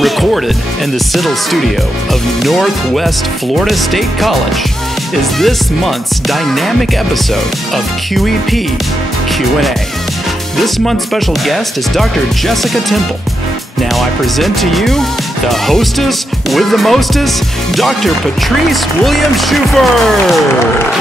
Recorded in the Siddle studio of Northwest Florida State College is this month's dynamic episode of QEP Q&A. This month's special guest is Dr. Jessica Temple. Now I present to you the hostess with the mostest, Dr. Patrice Williams-Shuford.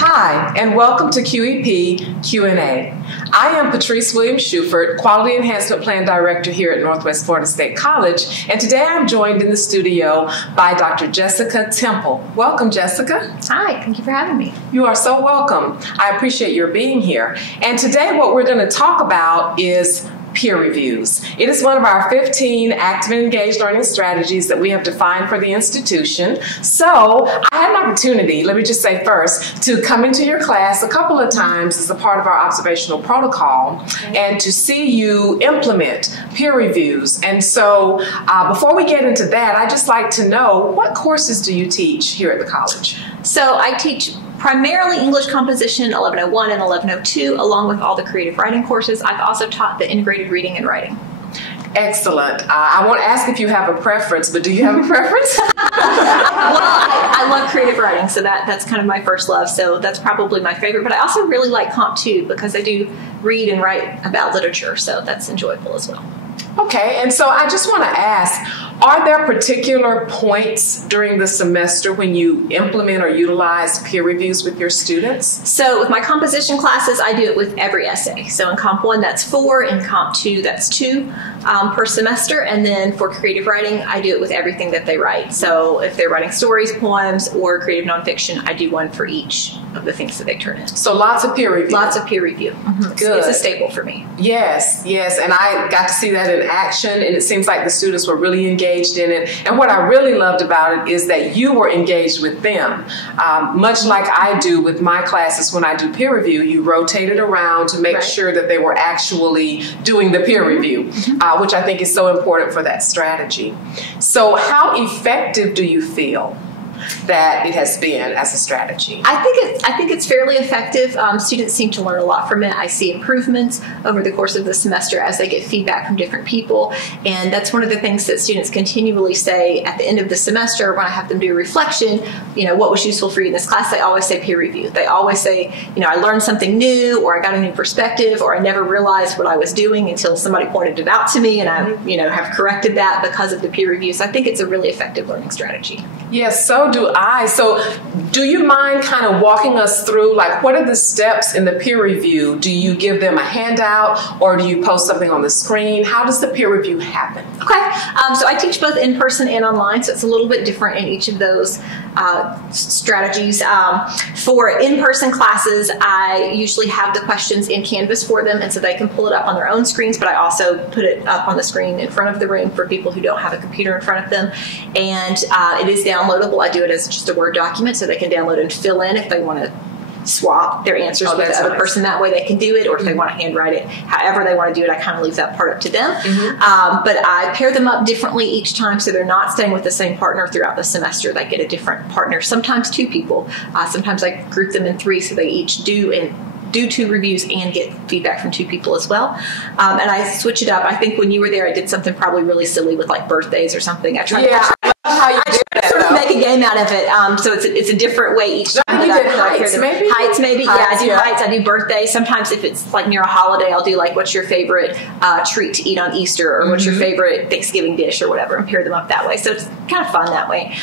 Hi, and welcome to QEP Q&A. I am Patrice Williams-Shuford, Quality Enhancement Plan Director here at Northwest Florida State College, and today I'm joined in the studio by Dr. Jessica Temple. Welcome, Jessica. Hi, thank you for having me. You are so welcome. I appreciate your being here. And today what we're going to talk about is peer reviews. It is one of our 15 active and engaged learning strategies that we have defined for the institution. So I had an opportunity, let me just say first, to come into your class a couple of times as a part of our observational protocol and to see you implement peer reviews. And so before we get into that, I'd just like to know, what courses do you teach here at the college? So I teach primarily English composition 1101 and 1102, along with all the creative writing courses. I've also taught the integrated reading and writing. Excellent. I won't ask if you have a preference, but do you have a preference? Well, I love creative writing, so that's kind of my first love, so that's probably my favorite. But I also really like Comp 2 because I do read and write about literature, so that's enjoyable as well. Okay, and so I just want to ask, are there particular points during the semester when you implement or utilize peer reviews with your students? So with my composition classes, I do it with every essay. So in Comp 1, that's 4. In Comp 2, that's 2 per semester. And then for creative writing, I do it with everything that they write. So if they're writing stories, poems, or creative nonfiction, I do one for each of the things that they turn in. So lots of peer review. Lots of peer review. Mm-hmm. Good. It's a staple for me. Yes, yes. And I got to see that in action, and it seems like the students were really engaged in it. And what I really loved about it is that you were engaged with them. Much like I do with my classes when I do peer review, you rotated around to make sure that they were actually doing the peer review, which I think is so important for that strategy. So how effective do you feel that it has been as a strategy? I think it's fairly effective. Students seem to learn a lot from it. I see improvements over the course of the semester as they get feedback from different people, and that's one of the things that students continually say at the end of the semester when I have them do reflection. You know, what was useful for you in this class? They always say peer review. They always say, you know, I learned something new, or I got a new perspective, or I never realized what I was doing until somebody pointed it out to me, and I, you know, have corrected that because of the peer review. So I think it's a really effective learning strategy. Yes, so do I. So do you mind kind of walking us through, like, what are the steps in the peer review? Do you give them a handout, or do you post something on the screen? How does the peer review happen? Okay, so I teach both in person and online, so it's a little bit different in each of those strategies. For in-person classes, I usually have the questions in Canvas for them, and so they can pull it up on their own screens, but I also put it up on the screen in front of the room for people who don't have a computer in front of them. And it is downloadable. I do it as just a Word document, so they can download and fill in if they want to swap their answers with the other person. That way they can do it, or if they want to handwrite it, however they want to do it, I kind of leave that part up to them. But I pair them up differently each time, so they're not staying with the same partner throughout the semester. They get a different partner, sometimes 2 people. Sometimes I group them in 3, so they each do 2 reviews and get feedback from 2 people as well. And I switch it up. I think when you were there, I did something probably really silly with like birthdays or something. I tried to sort of make a game out of it. So it's a different way each time. You did heights, maybe? Heights, maybe. Heights, yeah, I do heights. I do birthdays. Sometimes if it's like near a holiday, I'll do like, what's your favorite treat to eat on Easter, or what's your favorite Thanksgiving dish or whatever, and pair them up that way. So it's kind of fun that way.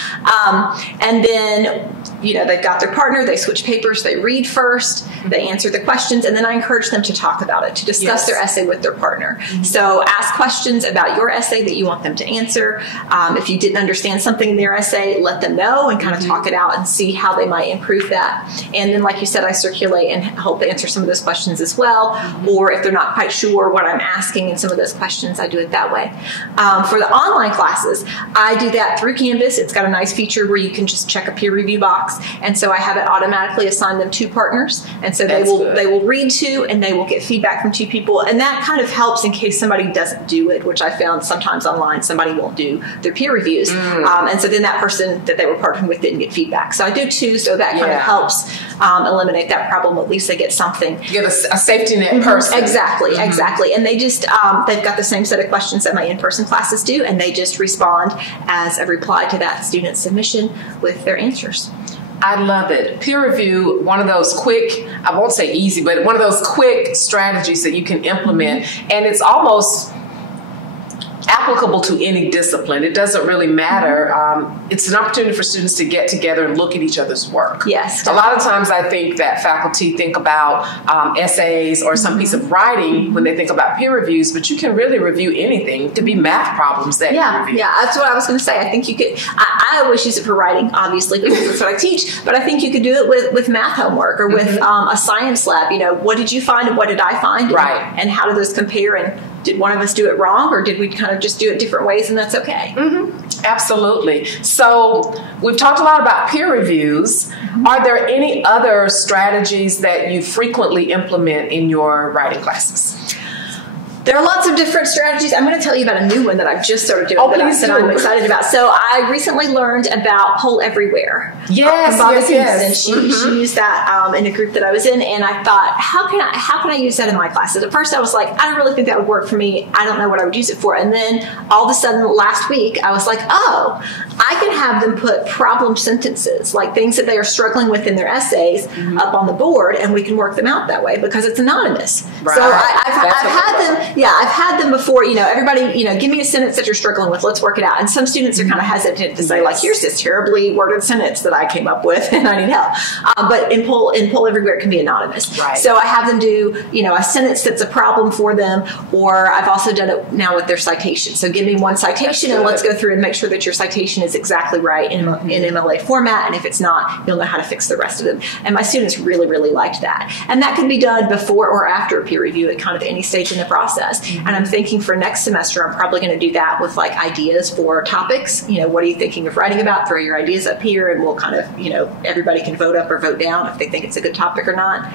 And then, you know, they've got their partner, they switch papers, they read first, they answer the questions, and then I encourage them to talk about it, to discuss their essay with their partner. So ask questions about your essay that you want them to answer. If you didn't understand something in their essay, let them know and kind of talk it out and see how they might improve that. And then, like you said, I circulate and help answer some of those questions as well. Or if they're not quite sure what I'm asking in some of those questions, I do it that way. For the online classes, I do that through Canvas. It's got a nice feature where you can just check a peer review box. And so I have it automatically assign them 2 partners. And so they will read 2 and they will get feedback from 2 people. And that kind of helps in case somebody doesn't do it, which I found sometimes online somebody won't do their peer reviews. And so then that person that they they were partnering with didn't get feedback. So I do too, so that kind of helps eliminate that problem. At least they get something. You get a safety net person. Exactly, exactly. And they just, they've got the same set of questions that my in-person classes do, and they just respond as a reply to that student's submission with their answers. I love it. Peer review, one of those quick, I won't say easy, but one of those quick strategies that you can implement. And it's almost applicable to any discipline. It doesn't really matter. It's an opportunity for students to get together and look at each other's work. Yes. Definitely. A lot of times I think that faculty think about essays or some piece of writing when they think about peer reviews, but you can really review anything. It could be math problems that you review. Yeah, that's what I was going to say. I think you could, I always use it for writing, obviously, because that's what I teach, but I think you could do it with math homework or with a science lab. You know, what did you find and what did I find? Right. And how do those compare? And did one of us do it wrong, or did we kind of just do it different ways, and that's okay? Absolutely. So we've talked a lot about peer reviews. Are there any other strategies that you frequently implement in your writing classes? There are lots of different strategies. I'm going to tell you about a new one that I've just started doing that I'm excited about. So I recently learned about Poll Everywhere. Yes. And she used that in a group that I was in, and I thought, how can I use that in my classes? At first I was like, I don't really think that would work for me. I don't know what I would use it for. And then all of a sudden last week I was like, oh, I can have them put problem sentences, like things that they are struggling with in their essays, up on the board, and we can work them out that way because it's anonymous. Right. So I've had them. Yeah, I've had them before, everybody, give me a sentence that you're struggling with. Let's work it out. And some students are kind of hesitant to say, like, here's this terribly worded sentence that I came up with and I need help. But in Poll Everywhere, it can be anonymous. Right. So I have them do, a sentence that's a problem for them, or I've also done it now with their citation. So give me one citation and let's go through and make sure that your citation is exactly right in MLA format. And if it's not, you'll know how to fix the rest of them. And my students really, really liked that. And that can be done before or after a peer review at kind of any stage in the process. And I'm thinking for next semester, I'm probably going to do that with like ideas for topics. What are you thinking of writing about? Throw your ideas up here and we'll kind of, everybody can vote up or vote down if they think it's a good topic or not.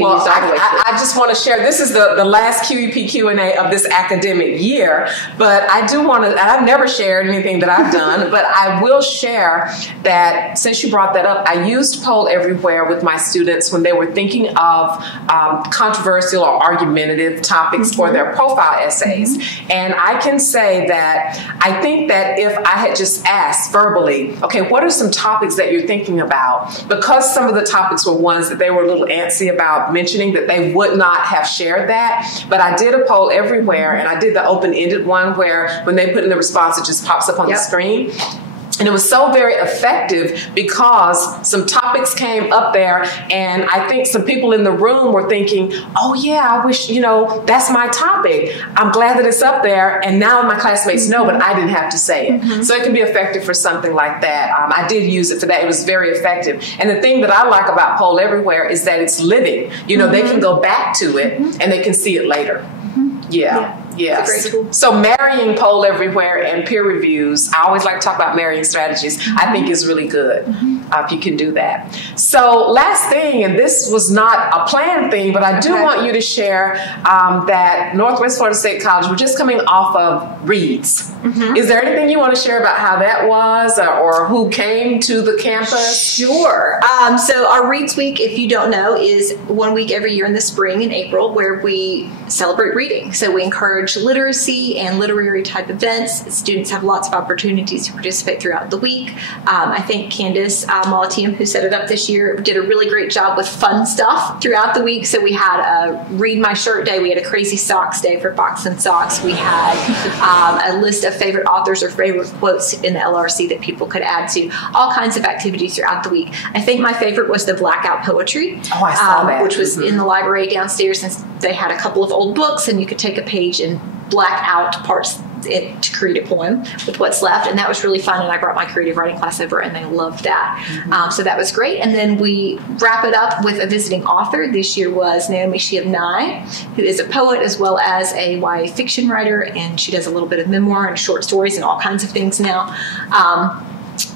Well, I just want to share, this is the last QEP Q&A of this academic year, but I do want to, I've never shared anything that I've done, but I will share that since you brought that up, I used Poll Everywhere with my students when they were thinking of controversial or argumentative topics for their profile essays. And I can say that I think that if I had just asked verbally, okay, what are some topics that you're thinking about? Because some of the topics were ones that they were a little antsy about mentioning, that they would not have shared that. But I did a Poll Everywhere, and I did the open-ended one where when they put in the response, it just pops up on the screen. And it was so very effective because some topics came up there, and I think some people in the room were thinking, oh yeah, I wish, that's my topic. I'm glad that it's up there, and now my classmates know, but I didn't have to say it. So it can be effective for something like that. I did use it for that. It was very effective. And the thing that I like about Poll Everywhere is that it's living. They can go back to it, and they can see it later. Yes. So marrying Poll Everywhere and peer reviews, I always like to talk about marrying strategies, I think is really good if you can do that. So last thing, and this was not a planned thing, but I do want you to share that Northwest Florida State College, we're just coming off of Reads. Is there anything you want to share about how that was or who came to the campus? Sure. So our Reads Week, if you don't know, is 1 week every year in the spring in April where we celebrate reading. So we encourage literacy and literary type events. Students have lots of opportunities to participate throughout the week. I think Candace Malatium, who set it up this year, did a really great job with fun stuff throughout the week. So we had a Read My Shirt Day. We had a Crazy Socks Day for Fox and Socks. We had a list of favorite authors or favorite quotes in the LRC that people could add to. All kinds of activities throughout the week. I think my favorite was the Blackout Poetry. Oh, I saw that. Which was in the library downstairs, and they had a couple of old books, and you could take a page and black out parts to create a poem with what's left, and that was really fun. And I brought my creative writing class over, and they loved that. So that was great. And then we wrap it up with a visiting author. This year was Naomi Shiabnai, who is a poet as well as a YA fiction writer, and she does a little bit of memoir and short stories and all kinds of things now.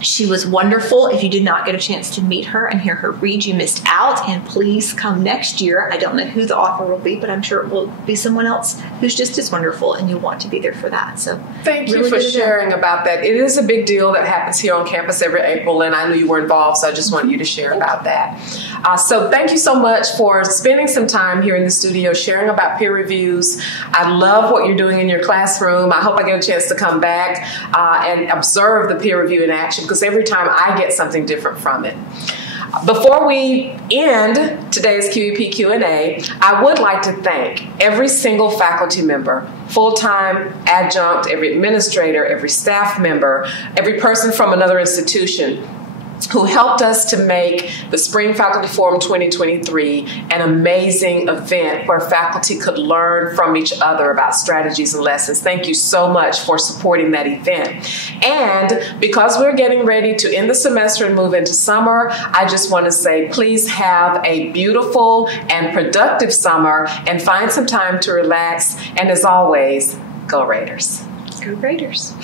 She was wonderful. If you did not get a chance to meet her and hear her read, you missed out. And please come next year. I don't know who the author will be, but I'm sure it will be someone else who's just as wonderful, and you'll want to be there for that. So thank you for sharing about that. It is a big deal that happens here on campus every April, and I knew you were involved, so I just wanted you to share about that. So thank you so much for spending some time here in the studio sharing about peer reviews. I love what you're doing in your classroom. I hope I get a chance to come back and observe the peer review in action, because every time I get something different from it. Before we end today's QEP Q&A, I would like to thank every single faculty member, full-time, adjunct, every administrator, every staff member, every person from another institution who helped us to make the Spring Faculty Forum 2023 an amazing event where faculty could learn from each other about strategies and lessons. Thank you so much for supporting that event. And because we're getting ready to end the semester and move into summer, I just want to say please have a beautiful and productive summer and find some time to relax. And as always, go Raiders. Go Raiders.